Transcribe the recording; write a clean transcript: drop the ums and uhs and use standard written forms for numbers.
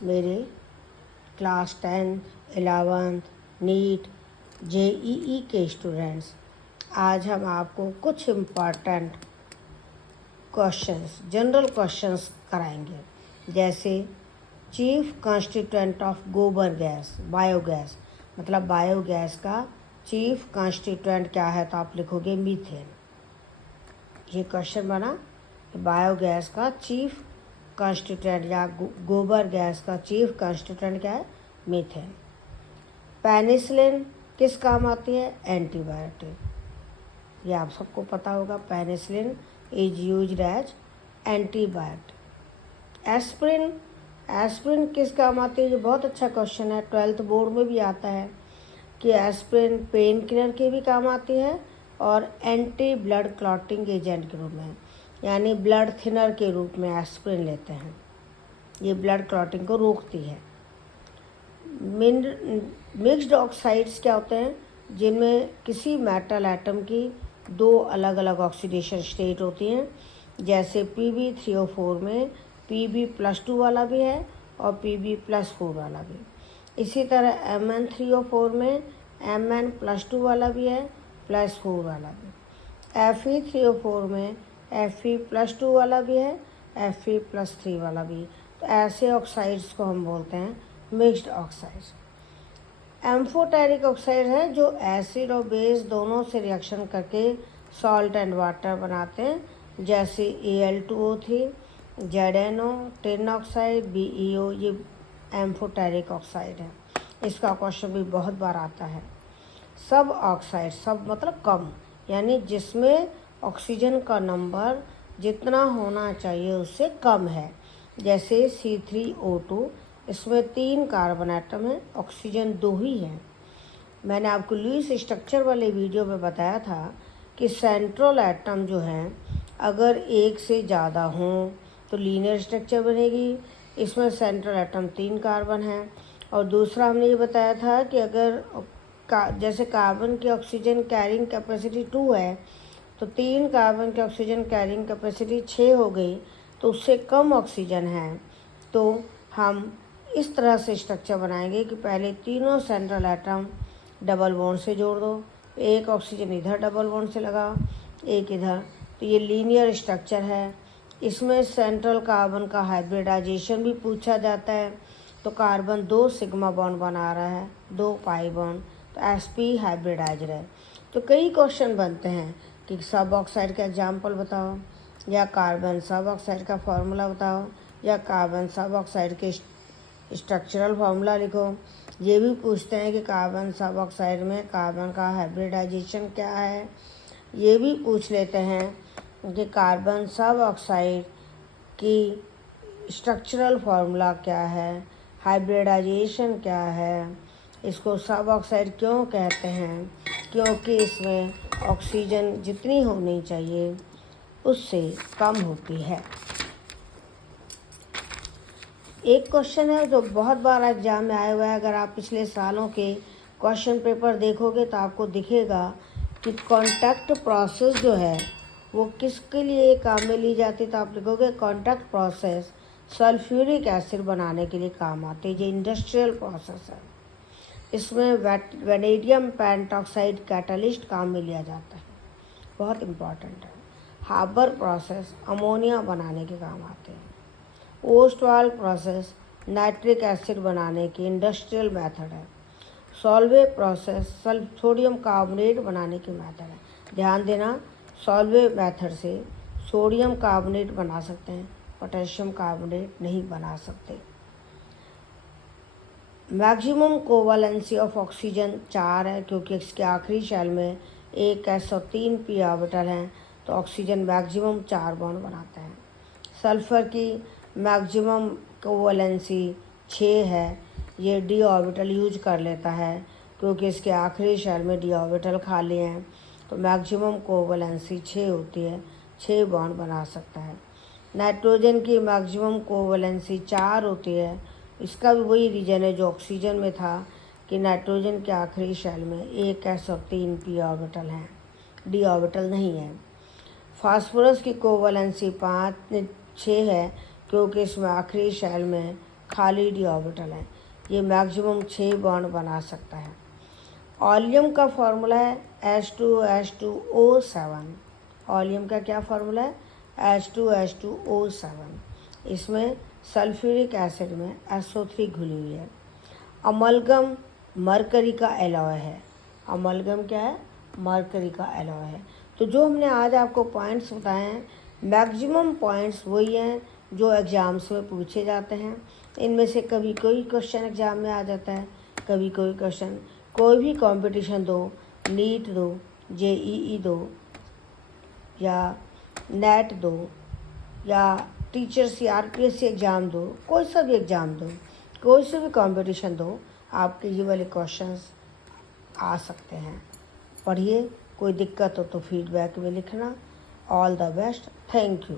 मेरे class 10th 11th NEET JEE के students. आज हम आपको कुछ इम्पॉर्टेंट क्वेश्चंस, जनरल क्वेश्चंस कराएंगे। जैसे चीफ कॉन्स्टिट्यूएंट ऑफ गोबर गैस, बायोगैस, मतलब बायोगैस का चीफ कॉन्स्टिट्यूएंट क्या है, तो आप लिखोगे मीथेन। ये क्वेश्चन बना कि बायोगैस का चीफ कॉन्स्टिट्यूएंट या गोबर गैस का चीफ कॉन्स्टिट्यूएंट क्या है, मीथेन। पेनिसिलिन किस काम आती है, एंटीबायोटिक। ये आप सबको पता होगा, penicillin is used as antibiotic. Aspirin, aspirin किस काम आती है, ये बहुत अच्छा क्वेश्चन है, 12th बोर्ड में भी आता है कि एस्प्रिन पेन किलर के भी काम आती है और एंटी ब्लड क्लॉटिंग एजेंट के रूप में, यानी ब्लड थिनर के रूप में एस्प्रिन लेते हैं। ये ब्लड क्लॉटिंग को रोकती है। मिक्स्ड ऑक्साइड्स क्या होते हैं, जिनमें किसी मेटल एटम की दो अलग अलग ऑक्सीडेशन स्टेट होती हैं। जैसे Pb3O4 में Pb+2 वाला भी है और Pb+4 वाला भी। इसी तरह Mn3O4 में Mn+2 वाला भी है, +4 वाला भी। Fe3O4 में Fe+2 वाला भी है, Fe+3 वाला भी। तो ऐसे ऑक्साइड्स को हम बोलते हैं मिक्स्ड ऑक्साइड्स। एम्फोटेरिक ऑक्साइड है जो एसिड और बेस दोनों से रिएक्शन करके सॉल्ट एंड वाटर बनाते हैं। जैसे Al2O3, ZnO, tin oxide, BeO, ये एम्फोटेरिक ऑक्साइड है। इसका क्वेश्चन भी बहुत बार आता है। सब ऑक्साइड, सब मतलब कम, यानी जिसमें ऑक्सीजन का नंबर जितना होना चाहिए उससे कम है। जैसे C3O2, इसमें 3 कार्बन एटम है, ऑक्सीजन 2 ही है। मैंने आपको लुईस स्ट्रक्चर वाले वीडियो में बताया था कि सेंट्रल एटम जो हैं अगर एक से ज़्यादा हों तो लीनियर स्ट्रक्चर बनेगी। इसमें सेंट्रल एटम 3 कार्बन है। और दूसरा हमने ये बताया था कि अगर जैसे कार्बन की ऑक्सीजन कैरिंग कैपेसिटी 2 है तो 3 कार्बन की ऑक्सीजन कैरिंग कैपेसिटी 6 हो गई, तो उससे कम ऑक्सीजन है। तो हम इस तरह से स्ट्रक्चर बनाएंगे कि पहले तीनों सेंट्रल एटम डबल बॉन्ड से जोड़ दो, एक ऑक्सीजन इधर डबल बॉन्ड से लगाओ, एक इधर, तो ये लीनियर स्ट्रक्चर है। इसमें सेंट्रल कार्बन का हाइब्रिडाइजेशन भी पूछा जाता है। तो कार्बन 2 सिग्मा बॉन्ड बना रहा है, 2 पाई बॉन्ड, तो sp हाइब्रिडाइज्ड है। तो कई क्वेश्चन बनते हैं कि सब ऑक्साइड का एग्जाम्पल बताओ, या कार्बन सब ऑक्साइड का फॉर्मूला बताओ, या कार्बन सब ऑक्साइड के स्ट्रक्चरल फार्मूला लिखो। ये भी पूछते हैं कि कार्बन सब ऑक्साइड में कार्बन का हाइब्रिडाइजेशन क्या है। ये भी पूछ लेते हैं कि कार्बन सब ऑक्साइड की स्ट्रक्चरल फार्मूला क्या है, हाइब्रिडाइजेशन क्या है, इसको सब ऑक्साइड क्यों कहते हैं, क्योंकि इसमें ऑक्सीजन जितनी होनी चाहिए उससे कम होती है। एक क्वेश्चन है जो बहुत बार एग्जाम में आया हुआ है, अगर आप पिछले सालों के क्वेश्चन पेपर देखोगे तो आपको दिखेगा कि कॉन्टैक्ट प्रोसेस जो है वो किसके लिए काम में ली जाती है, तो आप लिखोगे कॉन्टैक्ट प्रोसेस सल्फ्यूरिक एसिड बनाने के लिए काम आती है। जो इंडस्ट्रियल प्रोसेस है, इसमें वेनेडियम पेंटॉक्साइड कैटलिस्ट काम में लिया जाता है, बहुत इम्पॉर्टेंट है। हाबर प्रोसेस अमोनिया बनाने के काम आते हैं। ओस्टवाल प्रोसेस नाइट्रिक एसिड बनाने की इंडस्ट्रियल मेथड है। सॉल्वे प्रोसेस सोडियम कार्बोनेट बनाने की मेथड है। ध्यान देना, सॉल्वे मेथड से सोडियम कार्बोनेट बना सकते हैं, पोटेशियम कार्बोनेट नहीं बना सकते। मैक्सिमम कोवैलेंसी ऑफ ऑक्सीजन 4 है, क्योंकि इसके आखिरी शेल में एक s और 3 p ऑर्बिटल हैं, तो ऑक्सीजन मैक्सिमम 4 बॉन्ड बनाता है। सल्फर की मैक्सिमम कोवैलेंसी 6 है, ये d ऑर्बिटल यूज कर लेता है, क्योंकि इसके आखिरी शेल में d ऑर्बिटल खाली हैं, तो मैक्सिमम कोवैलेंसी 6 होती है, 6 बॉन्ड बना सकता है। नाइट्रोजन की मैक्सिमम कोवैलेंसी 4 होती है। इसका भी वही रीजन है जो ऑक्सीजन में था कि नाइट्रोजन के आखिरी शेल में एक s और 3 p ऑर्बिटल हैं, d ऑर्बिटल नहीं है। फास्फोरस की कोवैलेंसी 6 है, क्योंकि इसमें आखिरी शेल में खाली डी ऑर्बिटल है। ये मैक्सिमम 6 बॉन्ड बना सकता है। ऑलियम का फॉर्मूला है H2H2O7। ऑलियम का क्या फॉर्मूला है? H2H2O7। इसमें सल्फ्यूरिक एसिड में SO3 घुली हुई है। अमलगम मरकरी का एलॉय है। अमलगम क्या है? मरकरी का एलॉय है। तो जो हमने आज आपको पॉइंट्स बताए हैं, मैक्सिमम पॉइंट्स वही हैं जो एग्ज़ाम्स में पूछे जाते हैं। इनमें से कभी कोई क्वेश्चन एग्ज़ाम में आ जाता है, कभी कोई क्वेश्चन। कोई भी कंपटीशन दो, नीट दो, JEE दो, या नेट दो, या टीचर्स RPSC एग्ज़ाम दो, कोई सा भी एग्ज़ाम दो, कोई से भी कंपटीशन दो, आपके ये वाले क्वेश्चंस आ सकते हैं। पढ़िए, कोई दिक्कत हो तो फीडबैक में लिखना। All the best, thank you.